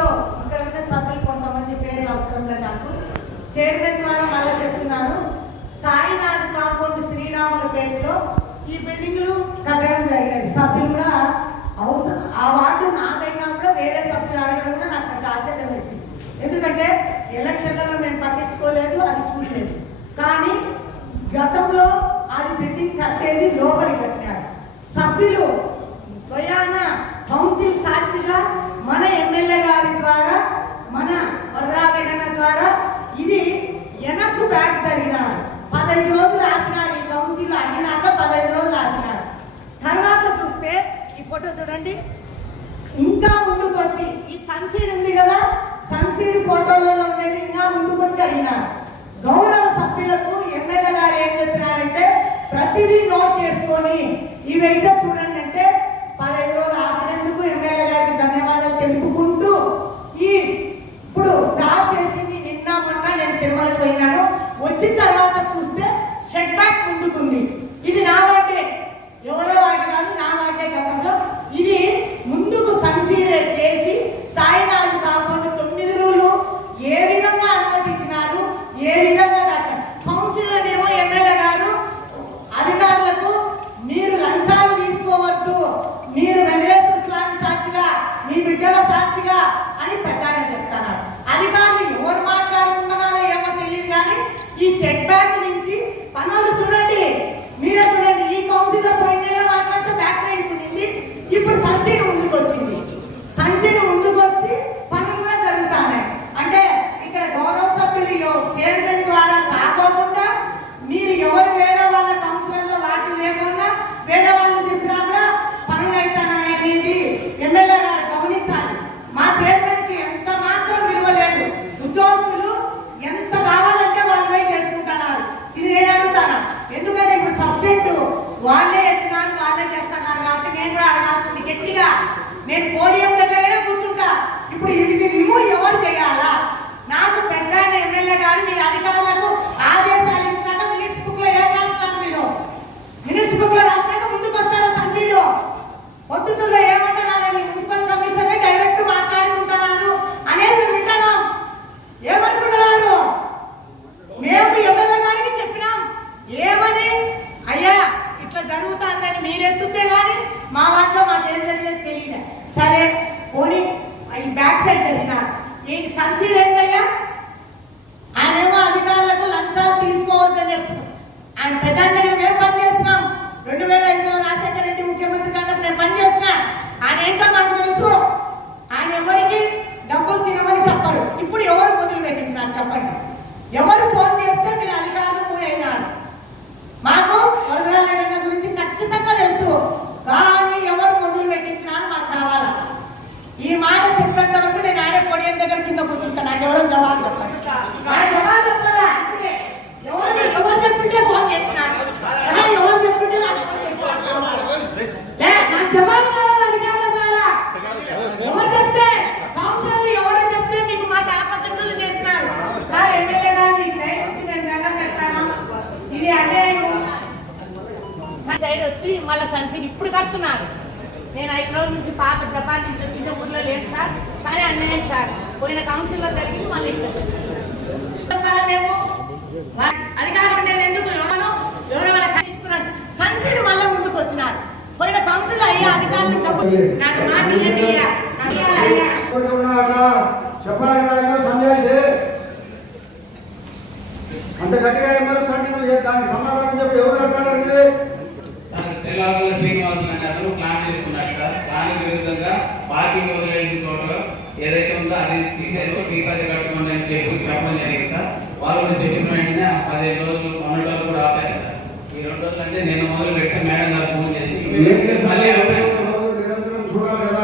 మీతో ఇక్కడ ఉన్న సభ్యులు కొంతమంది పేర్లు అవసరం లేదు నాకు. చైర్మన్ ద్వారా మళ్ళీ చెప్తున్నాను, సాయినాథ్ కాంపౌండ్ శ్రీరాములపేటలో ఈ బిల్డింగ్లు కట్టడం జరిగినది. సభ్యులు కూడా అవసరం, ఆ వార్డు నాదైనా కూడా వేరే సభ్యులు అడగడం కూడా నాకు పెద్ద ఆశ్చర్యం వేసింది. ఎందుకంటే ఎలక్షన్లలో మేము పట్టించుకోలేదు, అది చూడలేదు. కానీ గతంలో అది బిల్డింగ్ కట్టేది లోపలి కట్టారు. సభ్యులు స్వయాన కౌన్సిల్ సాక్షిగా మన ఎమ్మెల్యే గారి ద్వారా, మన వరదరాజన్న ద్వారా ఇది వెనక్కు బ్యాక్ జరిగినారు. 15 రోజులు ఆపినారు. ఈ కౌన్సిల్ అడిగినాక 15 రోజులు ఆపినారు. తర్వాత చూస్తే ఈ ఫోటో చూడండి, ఇంకా ముందుకు వచ్చి ఈ సన్సీడ్ ఉంది కదా, సన్సీడ్ ఫోటోలలో ఉండేది ఇంకా ముందుకు వచ్చి అడిగినారు. గౌరవ సభ్యులకు ఎమ్మెల్యే గారు ఏం చెప్పినారంటే ప్రతిదీ నోట్ చేసుకొని ఇవైతే చూడండి అంటే 15 రోజులు ఆపినందుకు ఎమ్మెల్యే గారికి ధన్యవాదాలు తెలుపుకుంటూ ఇప్పుడు స్టార్ట్ చేసింది నిన్న మొన్న. నేను తిరుమలకి పోయినాను, వచ్చిన తర్వాత చూస్తే షెడ్ బ్యాక్ ముందుకుంది. ఇది నా వాటే, ఎవరో వాటి కాదు, నా వాటే. గతంలో ఇది ముందుకు సన్సీడ్ చేసి సాయినాథ్ కాంపౌండ్ 9 రూలు ఏ విధంగా అనుమతించినారు, ఏ విధంగా కౌన్సిలర్ ఏమో ఎమ్మెల్యే గారు అధికారులకు మీరు లంచాలు తీసుకోవద్దు, మీరు వెంకటేశ్వర స్వామి సాక్షిగా, మీ బిడ్డల సాక్షిగా అని పెద్దగా చెప్తున్నారు. అధికారులు ఎవరు మాట్లాడుకుంటున్నారో ఏమో తెలియదు, కానీ ఈ సెట్ బ్యాక్ నుంచి పనులు చూడండి, మీరే చూడండి. ఈ కౌన్సిల్లో పోయిన మాట్లాడుతూ బ్యాక్ సైడ్ ఉంటుంది, ఇప్పుడు సన్సీడ్ ముందుకు వచ్చింది. సన్సీడ్ ముందుకు వచ్చి పనులు కూడా జరుగుతున్నాయి. అంటే ఇక్కడ గౌరవ సభ్యులు చైర్మన్ ద్వారా కాకోకుండా మీరు ఎవరు వేరే వాళ్ళ కౌన్సిలర్లో వాటి లేకుండా వేరే వాళ్ళు చెప్పినా కూడా పనులు అవుతాయి అనేది ఎమ్మెల్యే గారు గమనించాలి. మా చైర్మన్కి ఎంత మాత్రం విలువ లేదు. ఉద్యోగస్తులు ఎంత కావాలంటే వాళ్ళపై చేసుకుంటున్నారు. ఇది నేను అడుగుతాను, ఎందుకంటే ఇప్పుడు సబ్జెక్టు వాళ్ళే ఎత్తున్నారు, వాళ్ళే చేస్తున్నారు. కాబట్టి నేను కూడా అడగాల్సింది గట్టిగా, నేను పోడియం దగ్గరైనా కూర్చుంటా. ఇప్పుడు ఇది రిమూవ్ ఎవరు చేయాలా? నాకు పెద్ద ఎమ్మెల్యే గారు మీ అధికారులకు ఆదేశాలు ఇచ్చినాక మినిట్స్ బుక్ లో ఏం రాస్తున్నారు? మీరు మినిట్స్ బుక్ లో రాసినాక ముందుకు వస్తారా సన్సీడ్? పొద్దుటూరులో ఏమంటున్నారని మున్సిపల్ కమిషనర్ డైరెక్ట్ మాట్లాడుకుంటున్నారు అనేది వింటున్నాం. ఏమనుకుంటున్నారు? మేము ఎమ్మెల్యే గారికి చెప్పినాం ఏమని, అయ్యా ఇట్లా జరుగుతుందని మీరెత్తుతే కానీ మా వాటిలో మాకేం జరిగేది తెలియదు. సరే పోనీ ఈ బ్యాక్ సైడ్ జరిగినారు. ఈ సన్సీడ్ ఏంటయ్యా? ఆయనేమో అధికారులకు లంచాలు తీసుకోవద్దని చెప్పు. ఆయన పెద్ద దగ్గర మేము పనిచేస్తున్నాం. 2005లో రాజశేఖర రెడ్డి ముఖ్యమంత్రి కాదు నేను పనిచేస్తున్నా. ఆయన ఏంటో మాకు తెలుసు. ఆయన ఎవరికి డబ్బులు తినమని చెప్పరు. ఇప్పుడు ఎవరు మొదలు పెట్టించినారు చెప్పండి? ఎవరు ఫోన్ చేస్తే మీరు అధికారులు పోయినారు? మాకు వరదరాజన్న గురించి ఖచ్చితంగా తెలుసు, కానీ ఎవరు మొదలు పెట్టించినారు మాకు కావాలా. ఈ మాట చెప్పేంత వరకు నేను ఆయన పొడియం దగ్గర కింద కూర్చుంటా. నాకు ఎవరో జవాబు చెప్పండి. జవాబు చెప్తారా? ఎవరు చెప్పింటే ఫోన్ చేసినారు, ఎవరు చెప్పింటే నాకు ఫోన్ చేసినారు. నాకు జవాబు కావాలి అధికారుల ద్వారా. ఎవరు చెప్తే కౌన్సిలర్లు ఎవరు చెప్తే మీకు మాకు ఆపత్తులు చేసినారు. సార్ ఎమ్మెల్యే గారు మీకు దయచేసి నేను దండం పెడతాను, ఇది అన్యాయం. సైడ్ వచ్చి మళ్ళీ సన్సీడ్ ఇప్పుడు కడుతున్నారు. నేను 5 రోజుల నుంచి పాప జపాన్ నుంచి వచ్చిన ఊర్లో లేదు సార్, కానీ అన్యాయం సార్. పోయిన కౌన్సిల్లో జరిగింది, మళ్ళీ మేము అధికారులు నేను ఎందుకు ఎవరో తీసుకున్నాను. సన్సీడ్ మళ్ళీ ముందుకు వచ్చినారు. పోయిన కౌన్సిల్ అయ్యా అధికారులు డబ్బులు నాకు మాట్లాడండి అంత గట్టిగా ఏమో దానికి సమాధానం చెప్పి ఎవరు మాట్లాడారు? తెలంగాణ శ్రీనివాసులు అనే అతను ప్లాన్ చేసుకున్నాడు సార్. ప్లాన్ విరుద్ధంగా పార్టీ వదిలేసిన చోట ఏదైతే ఉందో అది తీసేసి మిగతాది కట్టుకోండి అని చెప్పడం జరిగింది సార్. వాళ్ళు చెప్పిన వెంటనే 15 రోజులు 12 రోజులు కూడా ఆపారు సార్. ఈ 2 రోజులు అంటే నేను మొదలు పెట్టి మేడం గారు ఫోన్ చేసి చూడాలి కదా